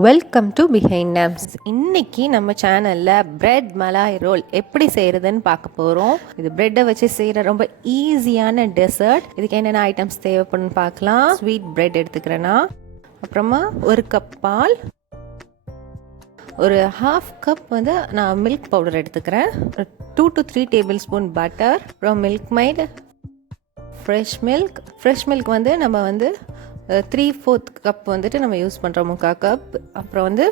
Welcome to behind nums. இன்னைக்கு நம்ம சேனலில் பிரெட் மலாய் ரோல் எப்படி செய்கிறதுன்னு பார்க்க போகிறோம். இது பிரெட்டை வச்சு செய்கிற ரொம்ப ஈஸியான டெசர்ட். இதுக்கு என்னென்ன ஐட்டம்ஸ் தேவைப்படுன்னு பார்க்கலாம். ஸ்வீட் பிரெட் எடுத்துக்கிறேன்னா, அப்புறமா ஒரு கப் பால், ஒரு ஹாஃப் கப் வந்து நான் மில்க் பவுடர் எடுத்துக்கிறேன், 2 to 3 டேபிள் ஸ்பூன் பட்டர், அப்புறம் மில்க் மைட், ஃப்ரெஷ் மில்க் வந்து நம்ம வந்து 3/4 கப் வந்துட்டு நம்ம யூஸ் பண்ணுறோம், 3/4 கப். அப்புறம் வந்து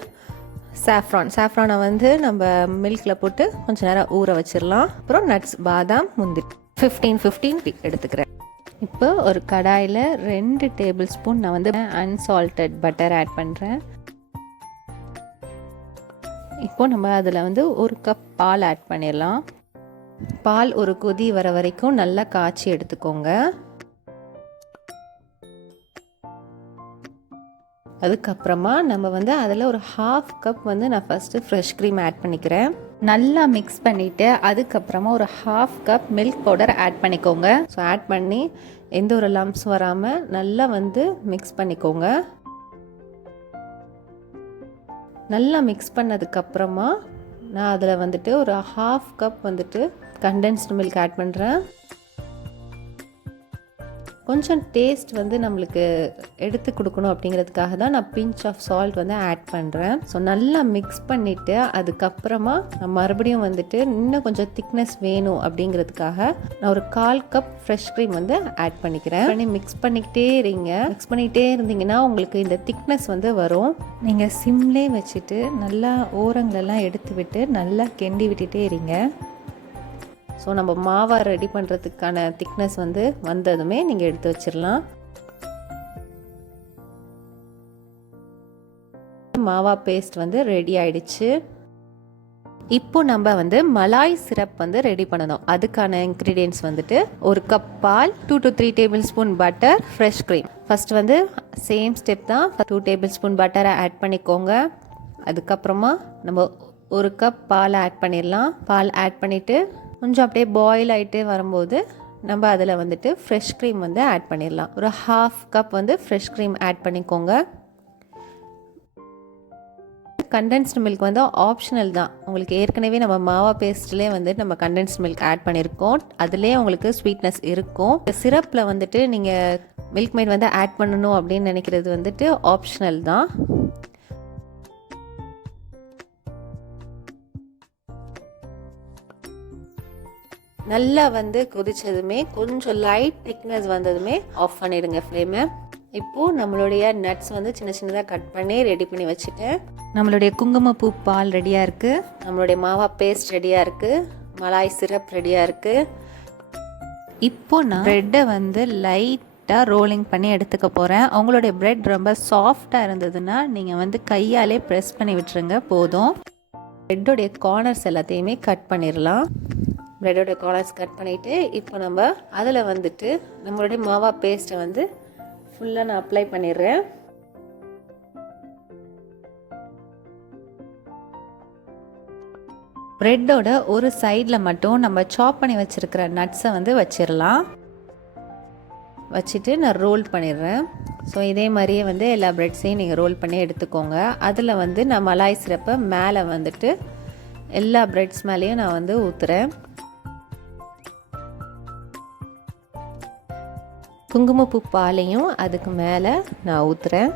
சாஃப்ரானை வந்து நம்ம மில்கில் போட்டு கொஞ்சம் நேரம் ஊற வச்சிடலாம். அப்புறம் நட்ஸ், பாதாம், முந்திரி 15 எடுத்துக்கிறேன். இப்போ ஒரு கடாயில் 2 டேபிள் ஸ்பூன் நான் வந்து அன்சால்டட் பட்டர் ஆட் பண்ணுறேன். இப்போ நம்ம அதில் வந்து ஒரு கப் பால் ஆட் பண்ணிடலாம். பால் ஒரு கொதி வர வரைக்கும் நல்லா காய்ச்சி எடுத்துக்கோங்க. அதுக்கப்புறமா நம்ம வந்து அதில் ஒரு ஹாஃப் கப் வந்து நான் ஃபஸ்ட்டு ஃப்ரெஷ் க்ரீம் ஆட் பண்ணிக்கிறேன். நல்லா மிக்ஸ் பண்ணிவிட்டு அதுக்கப்புறமா ஒரு half cup milk powder add பண்ணிக்கோங்க. ஸோ ஆட் பண்ணி எந்த ஒரு லம்ப்ஸ் வராமல் நல்லா வந்து மிக்ஸ் பண்ணிக்கோங்க. நல்லா மிக்ஸ் பண்ணதுக்கப்புறமா நான் அதில் வந்துட்டு ஒரு ஹாஃப் கப் வந்துட்டு கண்டென்ஸ்டு மில்க் ஆட் பண்ணுறேன். கொஞ்சம் டேஸ்ட் வந்து நம்மளுக்கு எடுத்து கொடுக்கணும் அப்படிங்கிறதுக்காக தான் நான் பிஞ்ச் ஆஃப் சால்ட் வந்து ஆட் பண்ணுறேன். ஸோ நல்லா மிக்ஸ் பண்ணிவிட்டு அதுக்கப்புறமா நான் மறுபடியும் வந்துட்டு இன்னும் கொஞ்சம் திக்னஸ் வேணும் அப்படிங்கிறதுக்காக நான் ஒரு 1/4 கப் ஃப்ரெஷ் க்ரீம் வந்து ஆட் பண்ணிக்கிறேன். மிக்ஸ் பண்ணிக்கிட்டே இருந்தீங்கன்னா உங்களுக்கு இந்த திக்னஸ் வந்து வரும். நீங்கள் சிம்லே வச்சுட்டு நல்லா ஓரங்களெல்லாம் எடுத்து விட்டு நல்லா கிண்டி விட்டுட்டே இருங்க. ஸோ நம்ம மாவா ரெடி பண்ணுறதுக்கான திக்னஸ் வந்து வந்ததுமே நீங்கள் எடுத்து வச்சிடலாம். மாவா பேஸ்ட் வந்து ரெடி ஆயிடுச்சு. இப்போ நம்ம வந்து மலாய் சிரப் வந்து ரெடி பண்ணணும். அதுக்கான இன்க்ரீடியன்ட்ஸ் வந்துட்டு ஒரு கப் பால், 2 to 3 tablespoon butter, fresh cream. First வந்து சேம் ஸ்டெப் தான். 2 டேபிள் ஸ்பூன் பட்டரை ஆட் பண்ணிக்கோங்க. அதுக்கப்புறமா நம்ம ஒரு கப் பால் ஆட் பண்ணிடலாம். பால் ஆட் பண்ணிவிட்டு கொஞ்சம் அப்படியே பாயில் ஆகிட்டே வரும்போது நம்ம அதில் வந்துட்டு ஃப்ரெஷ் க்ரீம் வந்து ஆட் பண்ணிடலாம். ஒரு ஹாஃப் கப் வந்து ஃப்ரெஷ் க்ரீம் ஆட் பண்ணிக்கோங்க. கண்டென்ஸ்டு மில்க் வந்து ஆப்ஷனல் தான். உங்களுக்கு ஏற்கனவே நம்ம மாவா பேஸ்ட்லேயே வந்து நம்ம கண்டென்ஸ்டு மில்க் ஆட் பண்ணியிருக்கோம். அதுலேயே உங்களுக்கு ஸ்வீட்னஸ் இருக்கும். சிரப்பில் வந்துட்டு நீங்கள் மில்க் மைட் வந்து ஆட் பண்ணணும் அப்படின்னு நினைக்கிறது வந்துட்டு ஆப்ஷனல் தான். நல்லா வந்து கொதிச்சதுமே கொஞ்சம் லைட் திக்னஸ் வந்ததுமே ஆஃப் பண்ணிடுங்க ஃப்ளேமை. இப்போது நம்மளுடைய நட்ஸ் வந்து சின்ன சின்னதாக கட் பண்ணி ரெடி பண்ணி வச்சுட்டேன். நம்மளுடைய குங்குமப்பூ பால் ரெடியாக இருக்குது, நம்மளுடைய மாவா பேஸ்ட் ரெடியாக இருக்குது, மலாய் சிரப் ரெடியாக இருக்குது. இப்போ நான் ப்ரெட்டை வந்து லைட்டாக ரோலிங் பண்ணி எடுத்துக்க போகிறேன். உங்களுடைய ப்ரெட் ரொம்ப சாஃப்டாக இருந்ததுன்னா நீங்கள் வந்து கையாலே ப்ரெஸ் பண்ணி விட்டுருங்க, போதும். ப்ரெட்டோடைய கார்னர்ஸ் எல்லாத்தையுமே கட் பண்ணிடலாம். ப்ரெட்டோட கார்னர்ஸ் கட் பண்ணிவிட்டு இப்போ நம்ம அதில் வந்துட்டு நம்மளுடைய மாவா பேஸ்ட்டை வந்து ஃபுல்லாக நான் அப்ளை பண்ணிடுறேன். ப்ரெட்டோட ஒரு சைடில் மட்டும் நம்ம சாப் பண்ணி வச்சுருக்கிற நட்ஸை வந்து வச்சிடலாம். வச்சுட்டு நான் ரோல் பண்ணிடுறேன். ஸோ இதே மாதிரியே வந்து எல்லா ப்ரெட்ஸையும் நீங்கள் ரோல் பண்ணி எடுத்துக்கோங்க. அதில் வந்து நான் மலாய் சிரப்பை மேலே வந்துட்டு எல்லா ப்ரெட்ஸ் மேலேயும் நான் வந்து ஊற்றுறேன். குங்குமப்பூ பாலையும் அதுக்கு மேலே நான் ஊற்றுறேன்.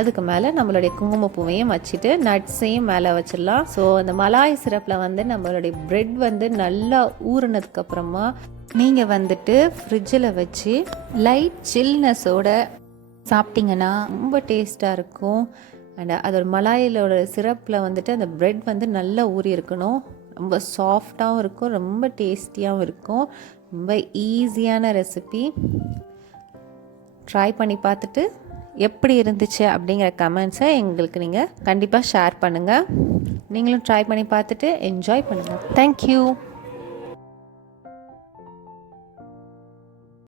அதுக்கு மேலே நம்மளுடைய குங்குமப்பூவையும் வச்சுட்டு நட்ஸையும் மேலே வச்சிடலாம். ஸோ அந்த மலாய் சிரப்பில் வந்து நம்மளுடைய ப்ரெட் வந்து நல்லா ஊறினதுக்கப்புறமா நீங்கள் வந்துட்டு ஃப்ரிட்ஜில் வச்சு லைட் சில்னஸோட சாப்பிட்டிங்கன்னா ரொம்ப டேஸ்ட்டாக இருக்கும். அண்ட் அதோட மலாயிலோட சிரப்பில் வந்துட்டு அந்த ப்ரெட் வந்து நல்லா ஊறி இருக்கணும். ரொம்ப சாஃப்டாகவும் இருக்கும், ரொம்ப டேஸ்டியாகவும் இருக்கும். ரொம்ப ஈஸியான ரெசிபி. ட்ரை பண்ணி பார்த்துட்டு எப்படி இருந்துச்சு அப்படிங்கிற கமெண்ட்ஸை எங்களுக்கு நீங்கள் கண்டிப்பாக ஷேர் பண்ணுங்கள். நீங்களும் ட்ரை பண்ணி பார்த்துட்டு என்ஜாய் பண்ணுங்கள். தேங்க்யூ.